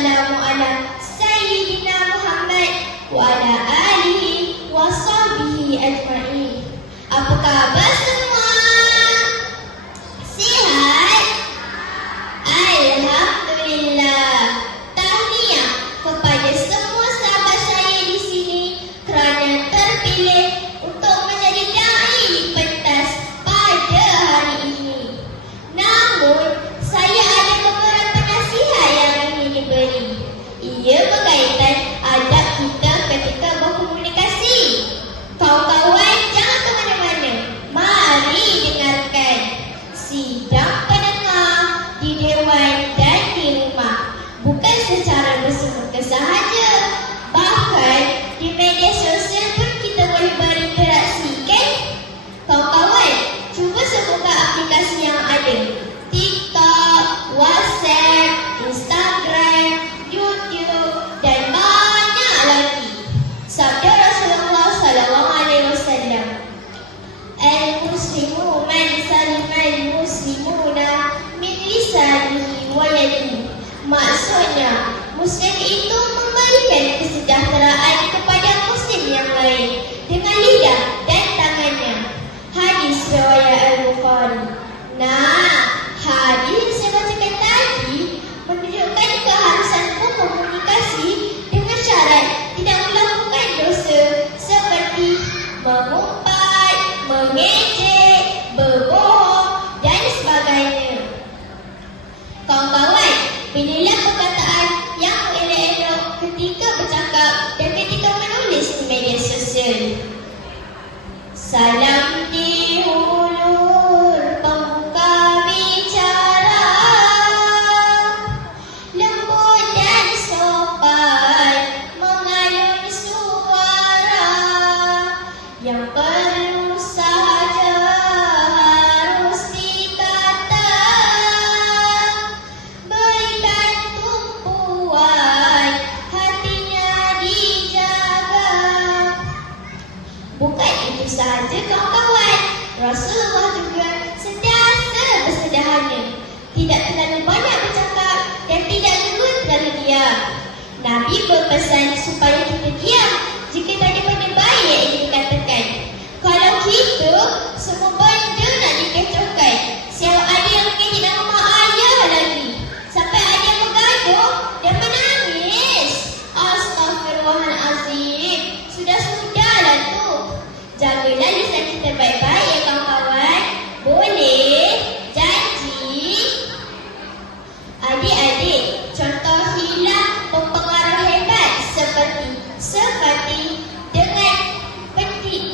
wassalamu ala Sayyidina Muhammad wa ala alihi wa sahbihi ajma'in. Apa khabar semua? Sihat? Alhamdulillah. Tahniah kepada semua sahabat saya di sini kerana terpilih untuk menjadi dai di pentas pada hari ini. Namun, saya ada beberapa nasihat yang ingin diberi. Ia berkaitan adab kita ketika berkomunikasi. Kawan-kawan, jangan ke mana-mana. Mari dengarkan sidang pendengar di dewan dan di rumah. Bukan secara bersemuka sahaja, bahkan di media sosial pun kita boleh berinteraksi, kan? Kawan-kawan, cuba sebuka aplikasi yang ada: TikTok, WhatsApp, Instagram, YouTube dan banyak lagi. Sabda Rasulullah SAW, Al-Muslimu man salimal muslimuna min lisanihi wa yadihi. Maksudnya, Muslim itu memberikan kesejahteraan kepada Muslim yang lain dengan lidah dan tangannya. Hadis riwayat Al-Bukhari. Nah, hadis yang saya bacakan tadi menunjukkan keharusan berkomunikasi dengan syarat tidak melakukan dosa seperti mengumpat, mengejek, berbohong dan sebagainya. Kawan-kawan, pilihlah perkataan yang elok-elok ketika bercakap dan ketika menulis di media sosial. Salam dihulur pembuka bicara, lembut dan sopan mengalun suara, yang perlu sahaja harus dikata, berikan tumpuan hatinya dijaga. Bukan itu sahaja kawan-kawan, Rasulullah juga sentiasa bersederhana, tidak terlalu banyak bercakap dan tidak juga terlalu diam. Nabi berpesan supaya kita diam jika tak ada benda baik yang ingin dikatakan. Kalau kita semua benda nak dikecohkan, siapa ada yang mengejek nama mak ayah lagi, sampai ada yang bergaduh dan menangis. Astaghfirullahalazim. Sudahlah tu. Jagalah lisan kita baik-baik ya kawan-kawan. Boleh? Janji? Adik-adik, contoh hilang berpengaruh hebat seperti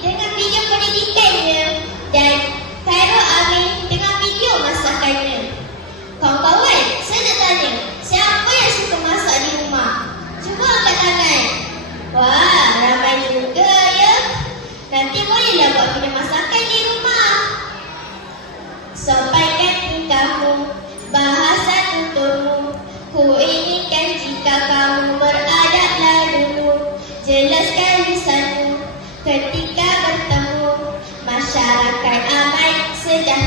dengan video pendidikannya dan Khairul Amin dengan video masakannya. Kawan-kawan, saya nak tanya, siapa yang suka masak di rumah? Cuba angkat tangan. Wah, ramai juga ya. Nanti bolehlah buat video masakan di rumah. Sampaikan tingkahmu, bahasa tuturmu, ku inginkan jika kamu beradablah dulu. Jelaskan lisanmu ketika bertemu, masyarakat aman sejahtera.